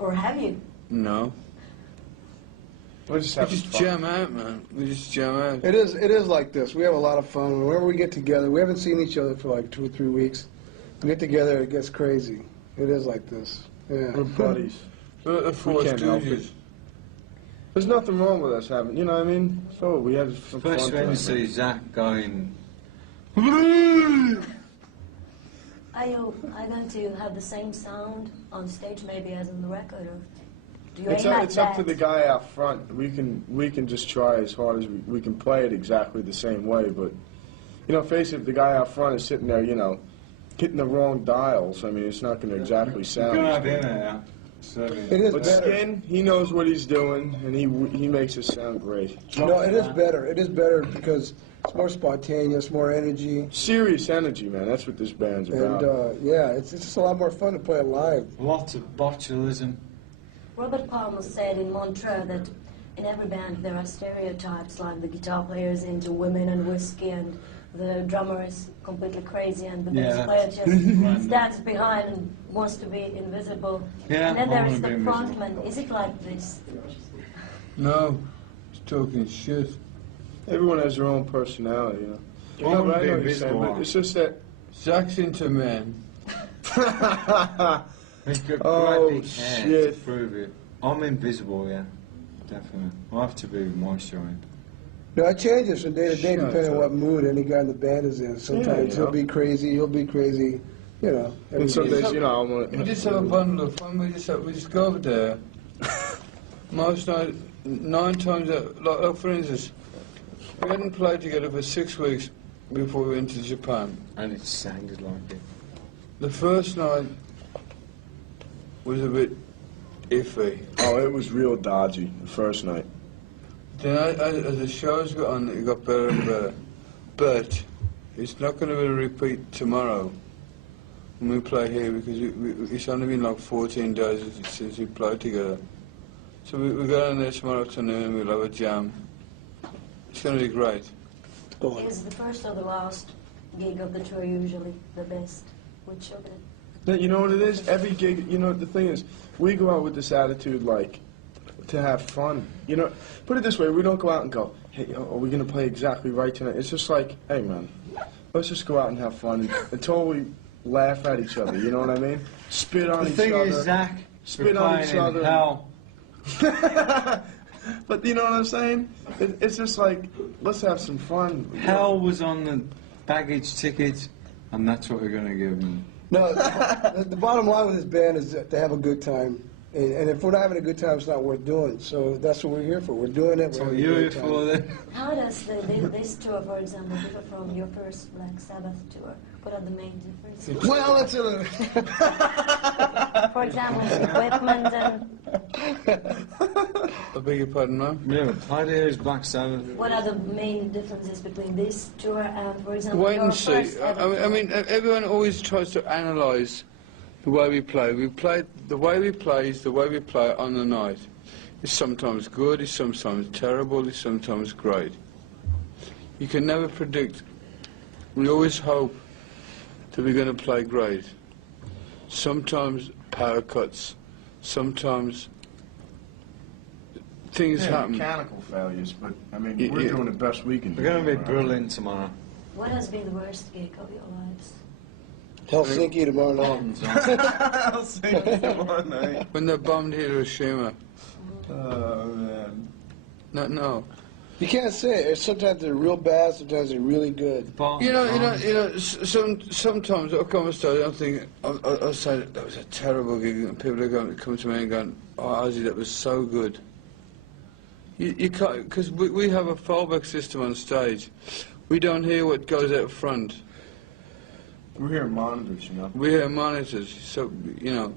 Or have you? No. We just jam out, man. We just jam out. It is like this. We have a lot of fun. Whenever we get together, we haven't seen each other for like 2 or 3 weeks. We get together, it gets crazy. It is like this. Yeah. We're buddies. The four can't help Stooges. it. There's nothing wrong with us having, you know what I mean? So we had some fun. Especially when you see Zach going. Are you going to have the same sound on stage maybe as on the record, or do you aim at It's up to that? the guy out front. We can just try as hard as we can play it exactly the same way, but you know, face it, if the guy out front is sitting there, you know, hitting the wrong dials, I mean, it's not going to exactly sound. You're as gonna have good. him there. So, It is But better. Skin, he knows what he's doing, and he makes it sound great. No, it is better. It is better because it's more spontaneous, more energy. Serious energy, man. That's what this band's about. And yeah, it's just a lot more fun to play it live. Lots of botulism. Robert Palmer said in Montreux that in every band there are stereotypes, like the guitar player is into women and whiskey, and the drummer is completely crazy, and the bass player just stands behind and wants to be invisible. Yeah, and then there I is the wanna be invisible. frontman. Is it like this? No. He's talking shit. Everyone has their own personality, you know. I No, wanna but I be know what you're saying, invisible. but it's just that. Zach's into men. He's got Oh, great big hair shit. to prove it. I'm invisible, yeah. Definitely. I have to be moisturized. No, it changes from day to day Shut depending on up. what mood any guy in the band is in. Sometimes you know. he'll be crazy, you know. every And some day. days, you know, I'm We gonna. just have a bundle of fun. We just go over there. Most night, 9 times out, like for instance, we hadn't played together for 6 weeks before we went to Japan. And it sounded like it. The first night was a bit iffy. Oh, it was real dodgy the first night. Then as the shows got on, it got better and better. But it's not going to be a repeat tomorrow when we play here, because it's only been like 14 days since we played together. So we go down there tomorrow afternoon, we'll have a jam. It's going to be great. Is the first or the last gig of the tour usually the best? Which of it? You know what it is? Every gig, you know, the thing is, we go out with this attitude, like, to have fun. You know, put it this way, we don't go out and go, hey, are we going to play exactly right tonight? It's just like, hey, man, let's just go out and have fun until we laugh at each other, you know what I mean? Spit on The each thing other. is, Zach, Spit we're on playing each in other. hell. But you know what I'm saying? It's just like, let's have some fun. Hell was on the baggage ticket, and that's what we're going to give them. No, the bottom line with this band is to have a good time. And if we're not having a good time, it's not worth doing. So that's what we're here for. We're doing it. So We're you're having a here good for time. that? How does this tour, for example, differ from your first Black Sabbath tour? What are the main differences? Well, that's it. For example, equipment and I beg your pardon, ma'am? Yeah, played here is Black Sabbath. what are the main differences between this tour and, for example, Wait your and see. first ever I mean, everyone always tries to analyse the way we play. The way we play is the way we play on the night. It's sometimes good, it's sometimes terrible, it's sometimes great. You can never predict. We always hope that we're going to play great. Sometimes power cuts, sometimes things happen. Mechanical failures, but I mean, Yeah, we're yeah. doing the best we can do. We're going to be right? brilliant tomorrow. What has been the worst gig of your lives? Helsinki tomorrow night. Helsinki tomorrow night. When they bombed Hiroshima. Oh man. No. You can't say it. Sometimes they're real bad. Sometimes they're really good. Sometimes I'll come on stage, I'm thinking, I'll say that was a terrible gig, and people are going to come to me and going, oh, Ozzy, that was so good. You can't, because we have a fallback system on stage. We don't hear what goes out front. We're hearing monitors, you know. We hear monitors, so, you know.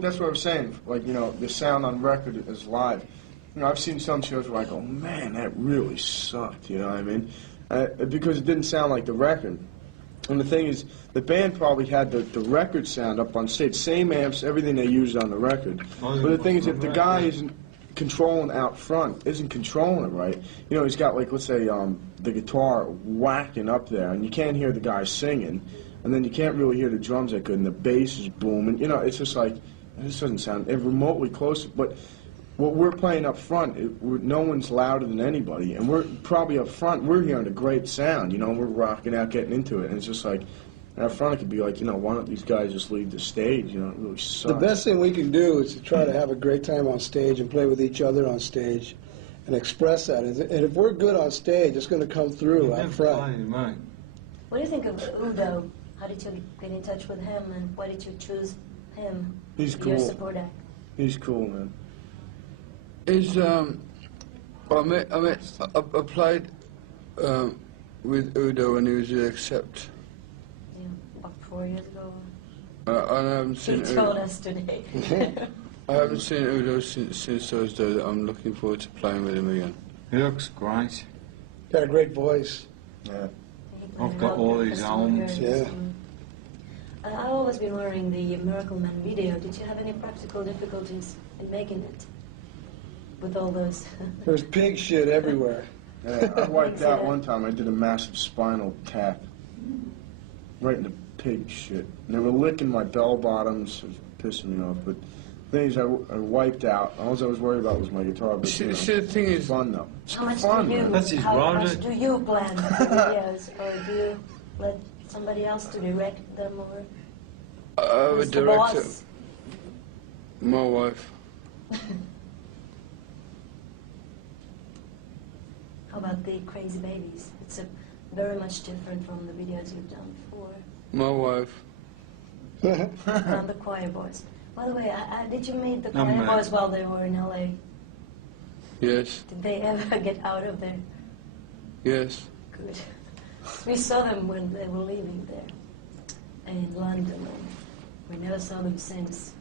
That's what I'm saying. Like, you know, the sound on record is live. You know, I've seen some shows where I go, man, that really sucked, you know what I mean? Because it didn't sound like the record. And the thing is, the band probably had the record sound up on stage, same amps, everything they used on the record. But the thing is, if the guy isn't controlling out front, isn't controlling it right, you know, he's got, like, let's say, the guitar whacking up there, and you can't hear the guy singing, and then you can't really hear the drums that good, and the bass is booming. You know, it's just like, this doesn't sound remotely close, but what we're playing up front, no one's louder than anybody, and we're probably up front, we're hearing a great sound, you know, we're rocking out, getting into it, and it's just like, out front it could be like, you know, why don't these guys just leave the stage, you know, it really sucks. The best thing we can do is to try to have a great time on stage and play with each other on stage and express that. And if we're good on stage, it's going to come through out front. What do you think of Udo? How did you get in touch with him, and why did you choose him? He's Your cool. support act? He's cool, man. He's, I played with Udo when he was at Accept. Yeah, about 4 years ago. I haven't seen He told us today. I haven't seen Udo since those days. I'm looking forward to playing with him again. He looks great. Got a great voice. Yeah. I've got all these albums. Yeah. I've always been wondering, the Miracle Man video, did you have any practical difficulties in making it? With all those... There's pig shit everywhere. Yeah, I wiped out one time. I did a massive spinal tap right in the pig shit. And they were licking my bell bottoms. It was pissing me off. But the thing is, I wiped out. All I was worried about was my guitar. But, See, the thing is... fun, though. It's How much fun, do you, man. That's his how much project. do you plan the videos, or do you let somebody else to direct them, or I have a who's the director, boss? my wife. How about the Crazy Babies? It's very much different from the videos you've done before. My wife. And the Choir Boys. By the way, did you meet the No, Choir man. Boys while they were in LA? Yes, Did they ever get out of there? yes. Good. We saw them when they were leaving there in London, and we never saw them since.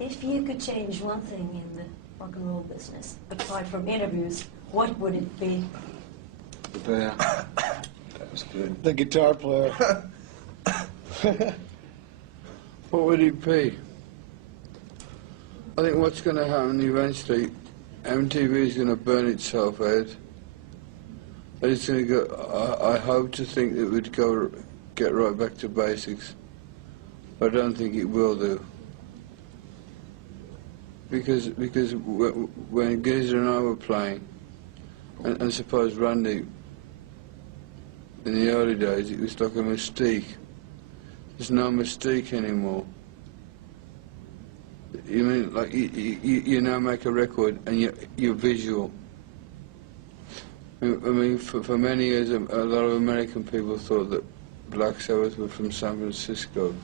If you could change one thing in the rock and roll business, apart from interviews, what would it be? The bear. That was good. The guitar player. What would it be? I think what's going to happen eventually, MTV is going to burn itself out. And it's going to go, I hope to think it would get right back to basics. I don't think it will do. Because when Geezer and I were playing, and suppose Randy, in the early days, it was like a mystique. There's no mystique anymore. You mean, like, you now make a record and you're visual. I mean, for many years, a lot of American people thought that Black Sabbath were from San Francisco.